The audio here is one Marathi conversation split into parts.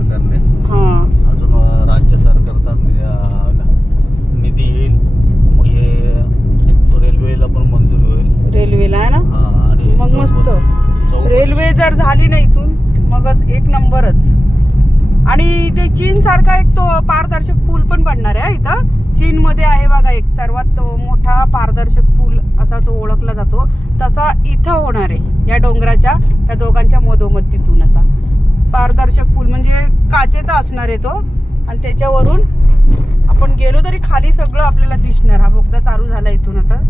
सरकारने. हां अजून राज्य सरकारचा निधी येईल, मग हे रेल्वेला पण मंजूर होईल. रेल्वेला आहे ना. आणि मग मस्त रेल्वे जर झाली ना इथून मगच एक नंबरच. आणि ते चीन सारखा एक तो पारदर्शक पूल पण बनणार आहे इथं. चीन मध्ये आहे बघा एक सर्वात मोठा पारदर्शक पूल असा तो ओळखला जातो, तसा इथं होणार आहे या डोंगराच्या त्या दोघांच्या मधोमधीतून असा पारदर्शक पूल. म्हणजे काचेचा असणार आहे तो, आणि त्याच्यावरून आपण गेलो तरी खाली सगळं आपल्याला दिसणार. हा बोगदा चालू झाला इथून आता,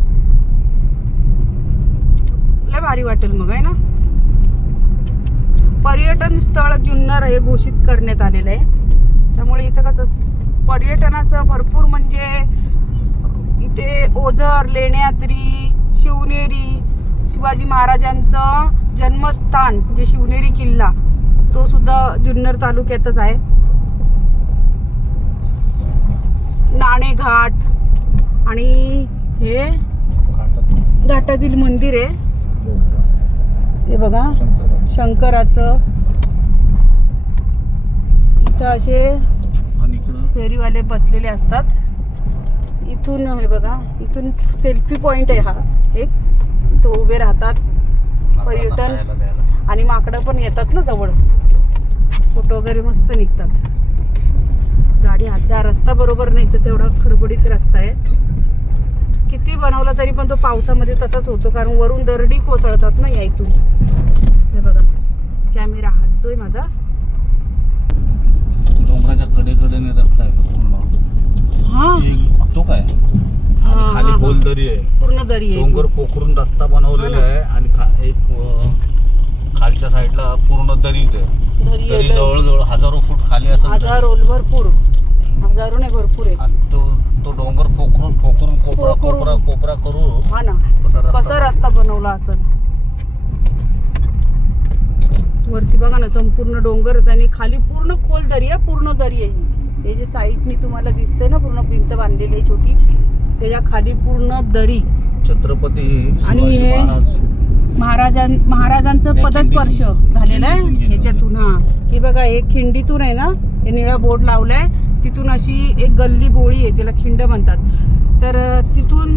लय भारी वाटेल मग आहे ना. पर्यटन स्थळ जुन्नर हे घोषित करण्यात आलेलं आहे, त्यामुळे इथं कसं पर्यटनाचं भरपूर म्हणजे इथे ओझर, लेण्याद्री, शिवनेरी, शिवाजी महाराजांचं जन्मस्थान जे शिवनेरी किल्ला तो सुद्धा जुन्नर तालुक्यातच आहे. नाणेघाट आणि हे घाटातील मंदिर आहे हे बघा शंकराचं. इथं असे फेरीवाले बसलेले असतात. इथून हे बघा इथून सेल्फी पॉइंट आहे हा एक, तो उभे राहतात पर्यटन, आणि माकडं पण येतात ना जवळ, फोटो वगैरे मस्त निघतात. गाडी हातदार, रस्ता बरोबर नाही तर तेवढा खडबडीत रस्ता आहे. किती बनवला तरी पण तो पावसामध्ये तसाच होतो, कारण वरून दरडी कोसळतात ना या इथून. हे बघा कॅमेरा हाततोय माझा. डोंगराच्या कडेकडेने रस्ता आहे पूर्ण. हा तो काय खाली खोल दरी आहे, पूर्ण दरी आहे. डोंगर पोखरून रस्ता बनवलेला आहे, आणि एक खालच्या साईडला पूर्ण दरीच आहे. दरी जवळजवळ 1000 फूट खाली असेल. भरपूर, हजारो नाही भरपूर आहे. तो डोंगर पोखरून कोपरा करू. हा ना, कसा रस्ता बनवला असेल. वरती बघा ना संपूर्ण डोंगरच, आणि खाली पूर्ण खोल दरी आहे, पूर्ण दरी आहे. हे जे साईडनी तुम्हाला दिसतंय ना पूर्ण भिंत बांधलेली आहे छोटी, त्याच्या खाली पूर्ण दरी. छत्रपती आणि हे महाराजांचं पदस्पर्श झालेलं आहे ह्याच्यातून. हा हे बघा एक खिंडीतून आहे ना, हे निळा बोर्ड लावलाय, तिथून अशी एक गल्ली बोळी आहे, त्याला खिंड म्हणतात. तर तिथून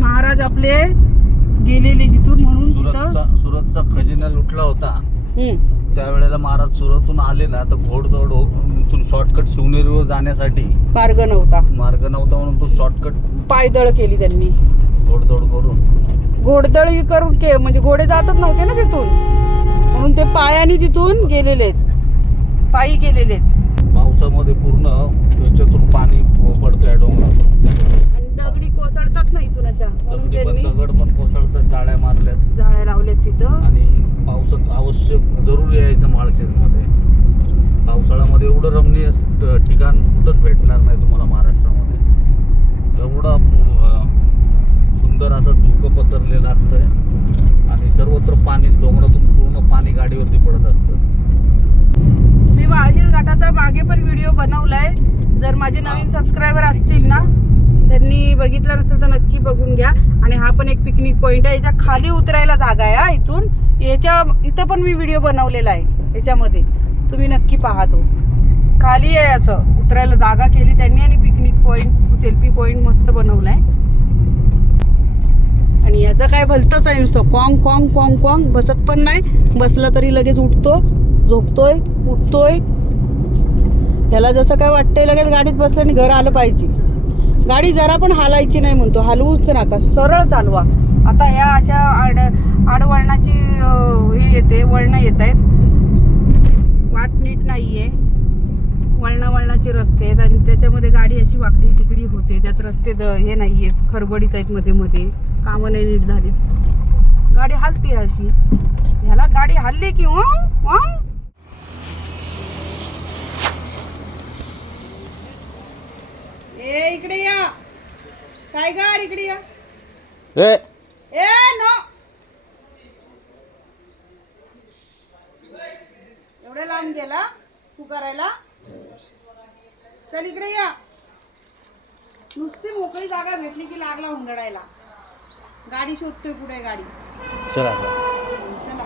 महाराज आपले गेलेले तिथून, म्हणून सुरतचा खजिना लुटला होता. त्यावेळेला महाराज सुरतून आले ना, तर घोडदौड इथून शॉर्टकट शिवनेरीवर जाण्यासाठी मार्ग नव्हता म्हणून तो शॉर्टकट पायदळ केली त्यांनी. घोडदळ करून म्हणजे घोडे जातच नव्हते ना तिथून, म्हणून ते पायाने तिथून गेलेले, पायी गेलेले. पावसामध्ये पूर्ण याच्यातून पाणी पडतंय डोंगरातून, आणि दगडी कोसळतात ना इथून अशा, म्हणून त्यांनी दगड पण कोसळतात. जाळ्या मारल्यात, जाळ्या लावल्यात तिथं. आणि पावसात आवश्यक जरूर यायचं माळशेजमध्ये. पावसाळ्यामध्ये एवढं रमणीय ठिकाण कुठंच भेटणार नाही तुम्हाला महाराष्ट्रामध्ये. एवढा सुंदर असं धुकं पसरलेलं असतंय, आणि सर्वत्र पाणी, डोंगरातून पूर्ण पाणी गाडीवरती पडत असतं. मी माळशेज घाटाचा मागे पण व्हिडिओ बनवलाय. जर माझे नवीन सबस्क्रायबर असतील ना, त्यांनी बघितलं नसेल तर नक्की बघून घ्या. आणि हा पण एक पिकनिक पॉइंट आहे, याच्या खाली उतरायला जागा आहे. हा इथून इथं पण मी व्हिडिओ बनवलेला आहे, याच्यामध्ये तुम्ही नक्की पहा. तो खाली आहे, असं उतरायला जागा केली त्यांनी, आणि पिकनिक पॉइंट, सेल्फी पॉइंट मस्त बनवलाय. आणि याचं काय भलतंच आहे, नुसतं क्वांग क्वांग क्वांग क्वांग, बसत पण नाही. बसला तरी लगेच उठतो, झोपतोय, उठतोय. त्याला जसं काय वाटतंय लगेच गाडीत बसलं आणि घर आलं पाहिजे. गाडी जरा पण हालायची नाही म्हणतो, हलवूच नका, सरळ चालवा. आता ह्या अशा आडवळणाची हे येते, वळणं येत आहेत, वाट नीट नाहीये, वळणाचे रस्ते आहेत, आणि त्याच्यामध्ये गाडी अशी वाकडी तिकडी होते. त्यात रस्ते हे नाही आहेत, खरबडीत आहेत, मध्ये मध्ये कामं नाही नीट झाली, गाडी हलते अशी. ह्याला गाडी हल्ली की इकडे या, टायगर इकडे या. ए नो, एवढ्या लांब गेला तू करायला. चल इकडे या. नुसती मोकळी जागा भेटली की लागला हुंदडायला. गाडी शोधतोय, कुठे गाडी. चला चला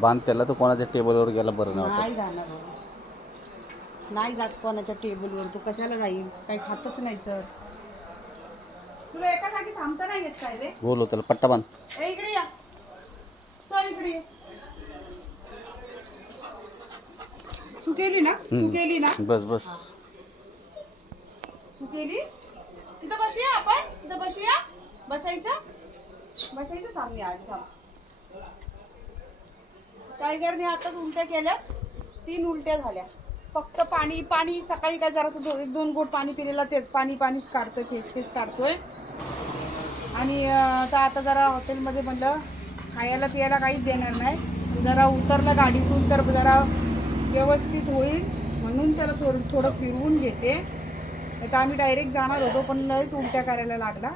बांध त्याला तर कोणाच्या टेबलवर गेला बरं नाही नाही वाटत. जाणार बाबा. नाही जात कोणाच्या टेबलवर. तू कशाला जाईल? काही खातच नाही तर. तुला एका जागी थांबता नाही येत काय रे? बोलव त्याला, पट्टा बांध. ए इकडे या. चल इकडे ये. तू केली ना? तू केली ना? बस बस. तू केली? तिथं बसूया आपण. तिथं बसूया. बसायचं थांब मी आज थांब. टायगरने आताच उलट्या केल्या. 3 उलट्या झाल्या. फक्त पाणी सकाळी काय जरासं 1-2 गोट पाणी पिलेला, तेच पाणीच काढतोय, फेस काढतोय. आणि आता जरा हॉटेलमध्ये म्हणलं खायला पियाला काहीच देणार नाही. जरा उतरलं गाडीतून तर जरा व्यवस्थित होईल म्हणून त्याला थोडं फिरवून घेते. तर आम्ही डायरेक्ट जाणार होतो पण लयच उलट्या करायला लागला.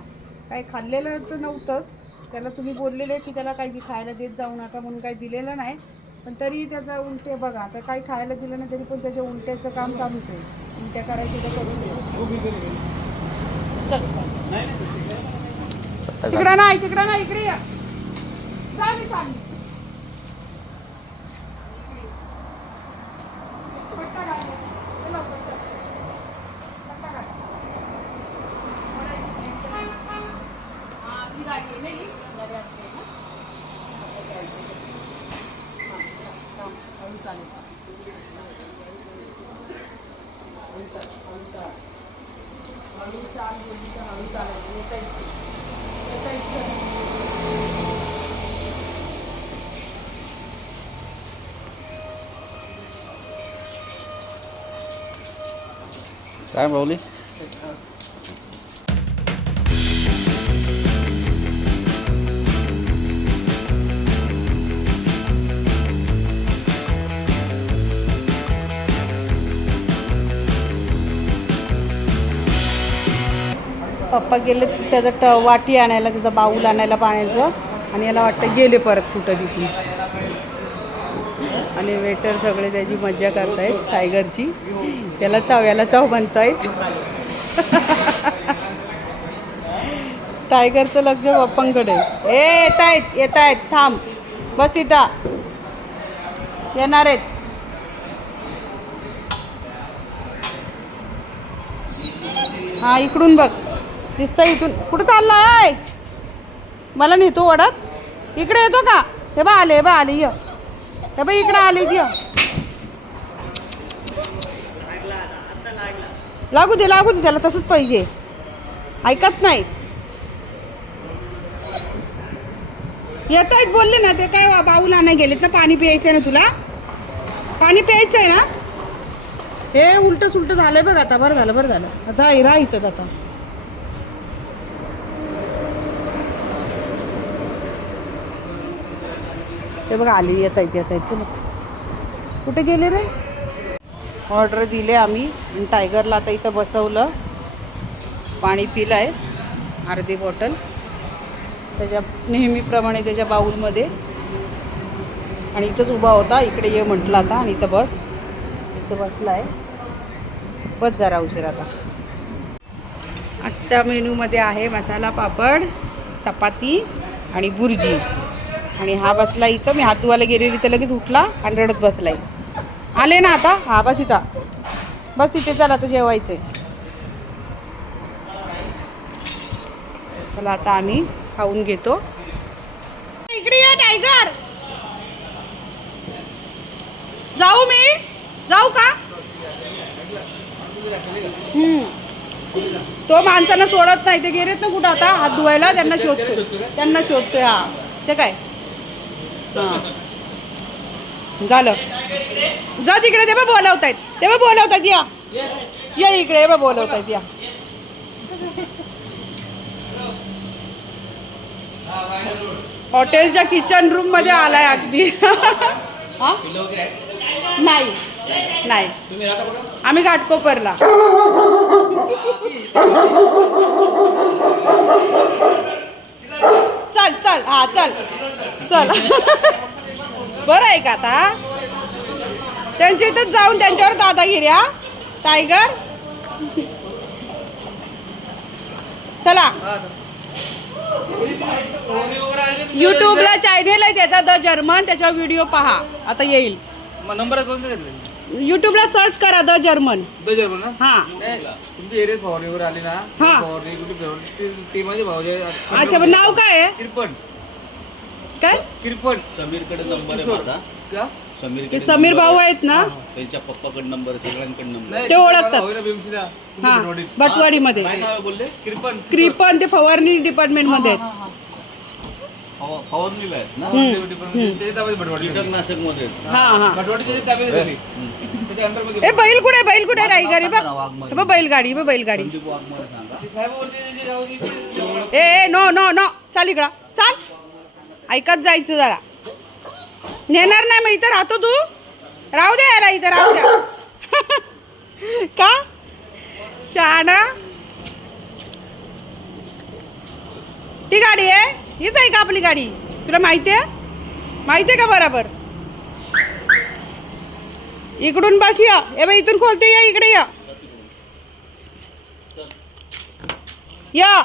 काही खाल्लेलं तर नव्हतंच. त्याला तुम्ही बोललेले की त्याला काही खायला देत जाऊ नका म्हणून काही दिलेलं नाही. पण तरी त्याचा उलटे बघा, आता काही खायला दिलं नाही तरी पण त्याच्या उलट्याचं काम चालूच आहे. उलट्या करायचे तर करून दे. चल तिकडं नाही इकडे या. चालेल पट्टा घाल. पट्टा घाल. आपली गाडी आहे नाही गाडी असते ना. हळू चालेल. हळू चाल बोलली तर हळू चालेल. येता इथे. काय भाऊली? पप्पा गेले त्याचा वाटी आणायला, त्याचा बाऊल आणायला पाण्याचं. आणि याला वाटतं गेले परत कुठं तिथे. आणि वेटर सगळे त्याची मज्जा करतायत टायगरची. याला चाव म्हणतायत. टायगरचं लक्ष पप्पांकडे. येत आहेत थांब. बस तिथं येणार आहेत. हा इकडून बघ दिसतंय. इथून कुठं चाललाय? मला नेतो वडत. इकडे येतो का? हे बा आले ये. हे बा इकडे आले ये. लागू दे त्याला तसंच पाहिजे. ऐकत नाही. येत आहेत बोलले ना ते. काय बाऊल आणायला गेलेत ना. पाणी प्यायचंय ना तुला? पाणी प्यायचंय ना? हे उलट सुलट झालंय बघ आता. बरं झालं आता राह इथंच आता. ते बघा आली. येत आहेत ते बघ. कुठे गेले रे? ऑर्डर दिले आम्ही. टायगरला आता इथं बसवलं. पाणी पिलं अर्धी बॉटल त्याच्या नेहमीप्रमाणे त्याच्या बाऊलमध्ये. आणि इथंच उभा होता. इकडे ये म्हटलं आता. आणि इथं बस. इथं बसला बस जरा उशीर आता. आजच्या मेनूमध्ये आहे मसाला पापड, चपाती आणि बुर्जी. आणि हा बसला इथं. मी हात धुवायला गेलेली तर लगेच उठला आणि रडत बसलाय. आले ना आता. हा बस इथं. बस तिथे. चला आता जेवायचंय. चला आता आम्ही खाऊन घेतो. इकडे या टायगर. जाऊ का? तो माणसांना सोडत नाही. ते गेलेत ना कुठं आता हात धुवायला. त्यांना शोधतोय. हा ते काय हां झालं. जा तिकडे. ते बघ बोलवतायत. या इकडे. बघ बोलवतायत. या हॉटेलच्या किचन रूम मध्ये आलाय अगदी. हा नाही आम्ही घाटकोपरला. चल हा चल बरं आहे का आता? त्यांच्या इथं जाऊन त्यांच्यावर दादागिरी. हा टायगर चला युट्यूबला चॅनेल आहे त्याचा द जर्मन, त्याच्यावर व्हिडिओ पहा, आता येईल. नंबर कोणता घेतला? युट्यूबला सर्च करा द जर्मन. ना हा तुमची एरिया फवारणीवर आली ना, हा. फवारणी कुठे फवारणी ते माझे भाऊ अच्छा, पण नाव काय आहे? किरपण. काय किरपण. समीरकडे नंबर आहे माझा. का? ते समीर भाऊ आहेत ना, त्यांच्या पप्पाकडे नंबर आहे, सगळ्यांकडे नंबर नाही, ते ओळखतात. होय ना, भीमशिला. हा भटवाडीत. बटवाडीमध्ये. काय नाव आहे बोलले? किरपण. क्रिपन ते फवारणी डिपार्टमेंट मध्ये आहेत. फवारणीला आहेत ना, त्याच्या ताब्यात भटवाडी. कीटकनाशक मध्ये. हा हा. भटवाडीच्या ताब्यात झाली. त्याच्या अंडरमध्ये. ए बैल कुठे, बैल कुठे, टायगर बघ. हे बघ बैलगाडी, हे बघ बैलगाडी. संदीप वाघमारे सांगा. ते साहेबावरती जे गाव ते- ए नो नो नो, चाल इकडं चाल, ऐकत जायचं जरा. नेणार नाही मग इथं राहतो तू, राहू द्या याला इथं, राहू द्या. का शहाणा? ती गाडी आहे, हीच आहे का आपली गाडी? तुला माहिती आहे, माहिती आहे का बरोबर? इकडून बस या, ए बाई इथून खोलते, या इकडे या, या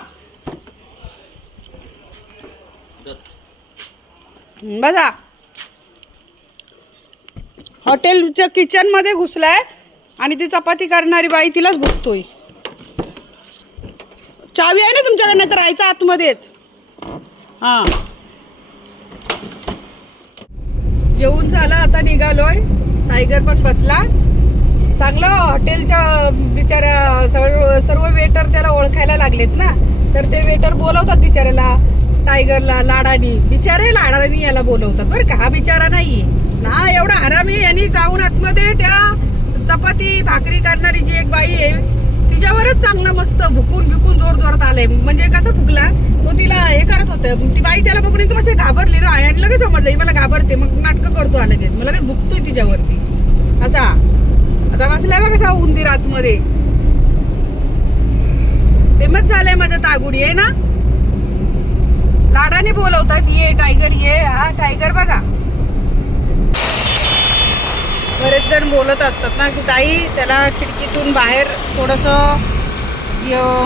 बसा. हॉटेलच्या किचन मध्ये घुसलाय आणि ती चपाती करणारी बाई तिलाच बघतोय. चावी आहे ना तुमच्याकडनं, तर राहायचं आतमध्येच. हा जेवून झालं, आता निघालोय. टायगर पण बसला. चांगलं हॉटेलच्या बिचाऱ्या सर्व वेटर त्याला ओळखायला लागलेत ना, तर ते वेटर बोलवतात बिचाऱ्याला, टायगरला लाडानी. बिचारे लाडानी याला बोलवतात बरं का, हा बिचारा नाहीये ना एवढा हरामी. यांनी जाऊन आतमध्ये त्या चपाती भाकरी करणारी जी एक बाई आहे तिच्यावरच चांगलं मस्त भुकून जोर जोरात आलंय. म्हणजे कसा फुकला तो, तिला हे करत होतं. ती बाई त्याला बघून एकदम अशी घाबरली ना, आणि लगेच समजलं मला घाबरते, मग नाटकं करतो हा लगेच, मग लगेच भुकतोय तिच्यावरती असा. आता बसलाय बघ कसा उंदीर आतमध्ये. फेमस झालंय माझं तागुडी आहे ना, लाडाने बोलवतात, ये टायगर ये. हा टायगर बघा, बरेच जण बोलत असतात ना की ताई त्याला खिडकीतून बाहेर थोडंसं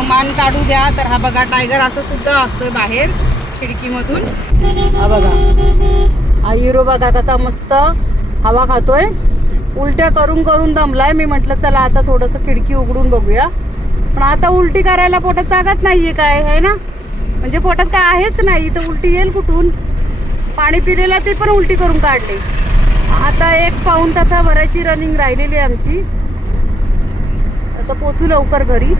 मान काढू द्या, तर हा बघा टायगर असं सुद्धा असतोय बाहेर खिडकीमधून. हा बघा, हा हिरो बघा कसा मस्त हवा खातोय. उलट्या करून करून दमलाय. मी म्हटलं चला आता थोडंसं खिडकी उघडून बघूया, पण आता उलटी करायला पोटात जागाच नाहीये काय आहे ना, म्हणजे पोटात काय आहेच नाही, तर उलटी येईल कुठून? पाणी पिलेला ते पण उलटी करून काढले. आता 1 पाऊण तासा भरायची रनिंग राहिलेली आहे आमची. आता पोचू लवकर घरी.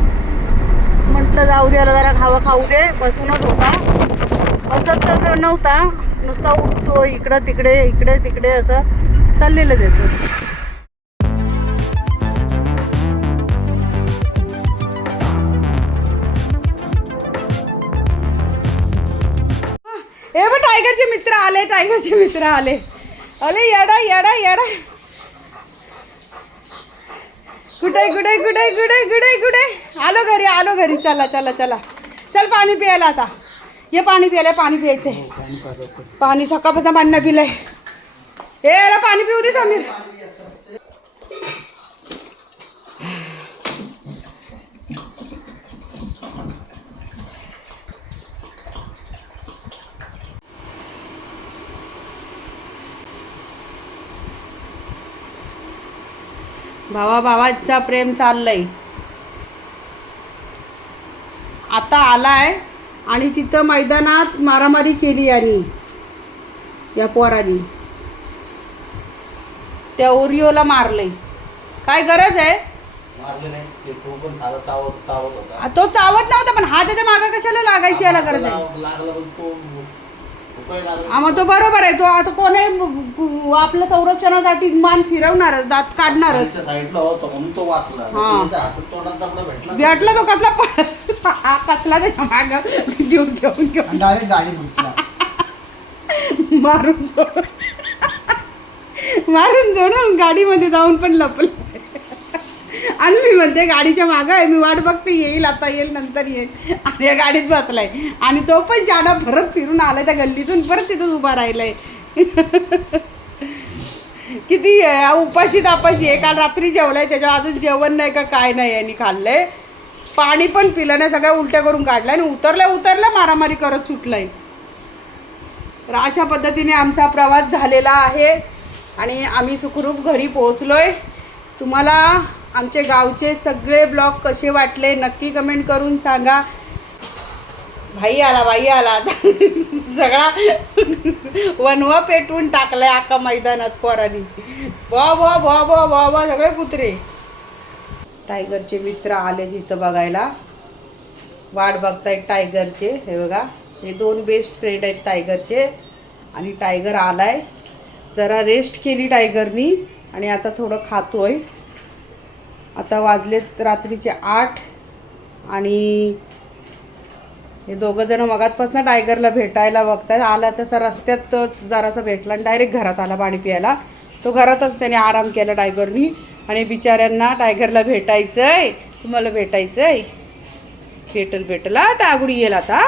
म्हटलं जाऊ द्याला जरा खाऊ दे. बसूनच होता, बसत तर नव्हता, नुसता उठतो इकडं तिकडे असं चाललेलं त्याचं. हे बघ टायगरचे मित्र आले, टायगरचे मित्र आले. अरे येडा येडा येडा, कुठे कुठे कुठे कुठे कुठे कुठे? आलो घरी. चला चला चला, चल पाणी प्यायला. आता ये पाणी प्यायला, पाणी प्यायचंय. पाणी सकाळपासून पाणी नाही पिलंय. याला पाणी पिऊ दे समीर. भावाचा प्रेम चाललंय. आता आलाय आणि तिथं मैदानात मारामारी केली आणि या पोरांनी त्या ओरिओला मारलंय. काय गरज आहे? मारले नाही ते, तो पण साला चावत होता. तो चावत नव्हता, पण हा त्याच्या मागं कशाला लागायची याला गरज आहे? लागला पण तो उपाय लागला. हा मग तो बरोबर आहे. तो आता कोण आहे आपल्या संरक्षणासाठी मान फिरवणारच, दात काढणारच. त्याच्या साईडला होता म्हणून तो वाचला. हा. त्याच्या हातात तोंडात दबडा भेटला. भेटला तो कसला कसला त्याच्या मागं जीव घेऊन डायरेक्ट गाडी घुसला. मारून जोडून गाडीमध्ये जाऊन पण लपलं. आणि मी म्हणते गाडीच्या मागं आहे, मी वाट बघते, येईल आता, येईल नंतर येईल. आणि या गाडीत बसलाय आणि तो पण जाडा परत फिरून आलाय त्या गल्लीतून, परत तिथंच उभा राहिलाय. किती उपाशी तापाशी आहे. काल रात्री जेवलाय, त्याच्यावर अजून जेवण नाही का काय नाही यांनी खाल्लंय. पाणी पण पिलं नाही, सगळ्या उलट्या करून काढल्या आणि उतरल्या मारामारी करत सुटलाय. तर अशा पद्धतीने आमचा प्रवास झालेला आहे आणि आम्ही सुखरूप घरी पोहोचलोय. तुम्हाला आमचे गावचे सगळे ब्लॉग कसे वाटले नक्की कमेंट करून सांगा. भाई आला सगळा वनवा पेटवून टाकलाय आका मैदानात पोरांनी. वा सगळे कुत्रे. टायगरचे मित्र आले तिथं बघायला, वाट बघतायत टायगरचे. हे बघा, हे 2 बेस्ट फ्रेंड आहेत टायगरचे. आणि टायगर आलाय, जरा रेस्ट केली टायगरनी आणि आता थोडं खातोय. आता वाजलेत रात्रीचे 8 आणि हे दोघं जण मगातपासून टायगरला भेटायला बघतायत. आला तसा रस्त्यातच जरासा भेटला आणि डायरेक्ट घरात आला पाणी प्यायला. तो घरातच त्याने आराम केला टायगरनी. आणि बिचाऱ्यांना टायगरला भेटायचंय, तुम्हाला भेटायचंय, भेटल टागुडी येईल आता.